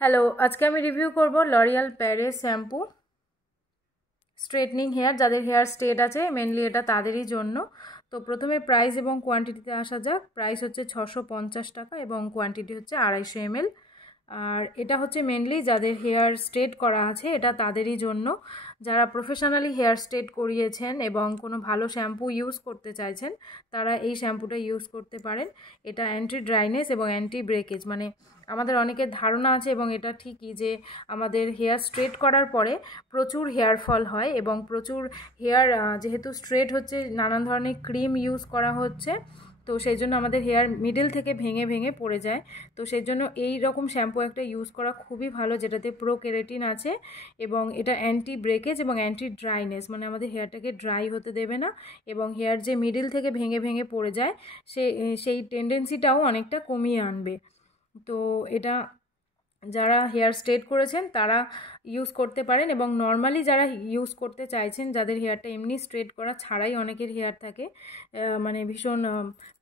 Hello, আজকে আমি review করব L'Oreal Paris shampoo straightening hair. যাদের হেয়ার স্ট্রেট আছে মেনলি এটা তাদেরই জন্য। তো প্রথমে প্রাইস এবং কোয়ান্টিটিতে আসা যাক। প্রাইস হচ্ছে 650 টাকা এবং কোয়ান্টিটি হচ্ছে 250 ml। আর এটা হচ্ছে মেনলি যাদের হেয়ার স্ট্রেট করা আছে এটা তাদেরই জন্য। যারা প্রফেশনালি হেয়ার স্ট্রেট করিয়েছেন এবং কোনো ভালো শ্যাম্পু ইউজ করতে চাইছেন তারা এই শ্যাম্পুটা ইউজ করতে পারেন। এটা অ্যান্টি ড্রাইনেস এবং অ্যান্টি ব্রেকেজ, মানে আমাদের অনেকের ধারণা আছে এবং এটা ঠিকই যে আমাদের হেয়ার স্ট্রেট করার পরে প্রচুর হেয়ার ফল হয় এবং প্রচুর হেয়ার যেহেতু স্ট্রেট হচ্ছে নানান ধরনের ক্রিম ইউজ করা হচ্ছে, তো সেই জন্য আমাদের হেয়ার মিডল থেকে ভেঙে ভেঙে পড়ে যায়। তো সেই জন্য এই রকম শ্যাম্পু একটা ইউজ করা খুবই ভালো, যেটাতে প্রো কেরাটিন আছে এবং এটা অ্যান্টি ব্রেকেজ এবং অ্যান্টি ড্রাইনেস, মানে আমাদের হেয়ারটাকে ড্রাই হতে দেবে না এবং হেয়ার যে মিডল থেকে ভেঙে ভেঙে পড়ে যায় সেই টেন্ডেন্সিটাও অনেকটা কমিয়ে আনবে। তো এটা যারা হেয়ার স্ট্রেট করেছেন তারা ইউজ করতে পারেন এবং নর্মালি যারা ইউজ করতে চাইছেন, যাদের হেয়ারটা এমনি স্ট্রেট করা ছাড়াই অনেকের হেয়ার থাকে, মানে ভীষণ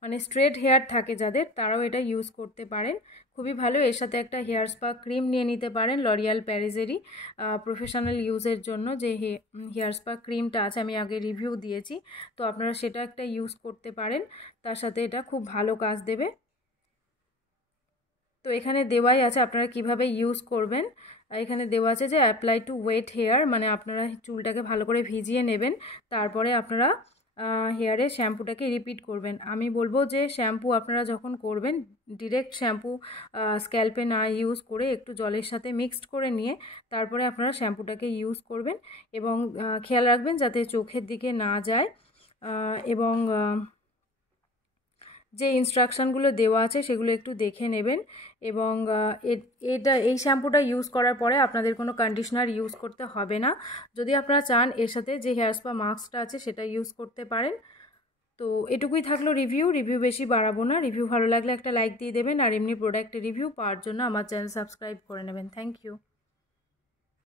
মানে স্ট্রেট হেয়ার থাকে যাদের, তারাও এটা ইউজ করতে পারেন। খুবই ভালো। এর সাথে একটা হেয়ার স্পা ক্রিম নিয়ে নিতে পারেন লরিয়াল প্যারিসেরই প্রফেশনাল ইউজের জন্য। যে হেয়ার স্পা ক্রিমটা আছে আমি আগে রিভিউ দিয়েছি, তো আপনারা সেটা একটা ইউজ করতে পারেন। তার সাথে এটা খুব ভালো কাজ দেবে। তো এখানে দেওয়াই আছে আপনারা কিভাবে ইউজ করবেন। এখানে দেওয়া আছে যে অ্যাপ্লাই টু ওয়েট হেয়ার, মানে আপনারা চুলটাকে ভালো করে ভিজিয়ে নেবেন, তারপরে আপনারা হেয়ারে শ্যাম্পুটাকে রিপিট করবেন। আমি বলবো যে শ্যাম্পু আপনারা যখন করবেন ডিরেক্ট শ্যাম্পু স্ক্যাল্পে না ইউজ করে একটু জলের সাথে মিক্সড করে নিয়ে তারপরে আপনারা শ্যাম্পুটাকে ইউজ করবেন এবং খেয়াল রাখবেন যাতে চোখের দিকে না যায়। এবং যে ইনস্ট্রাকশানগুলো দেওয়া আছে সেগুলো একটু দেখে নেবেন। এবং এই শ্যাম্পুটা ইউজ করার পরে আপনাদের কোনো কন্ডিশনার ইউজ করতে হবে না। যদি আপনারা চান এর সাথে যে হেয়ার স্পা মাস্কটা আছে সেটা ইউজ করতে পারেন। তো এটুকুই থাকলো রিভিউ বেশি বাড়াবো না। রিভিউ ভালো লাগলে একটা লাইক দিয়ে দেবেন আর এমনি প্রোডাক্টের রিভিউ পাওয়ার জন্য আমার চ্যানেল সাবস্ক্রাইব করে নেবেন। Thank you.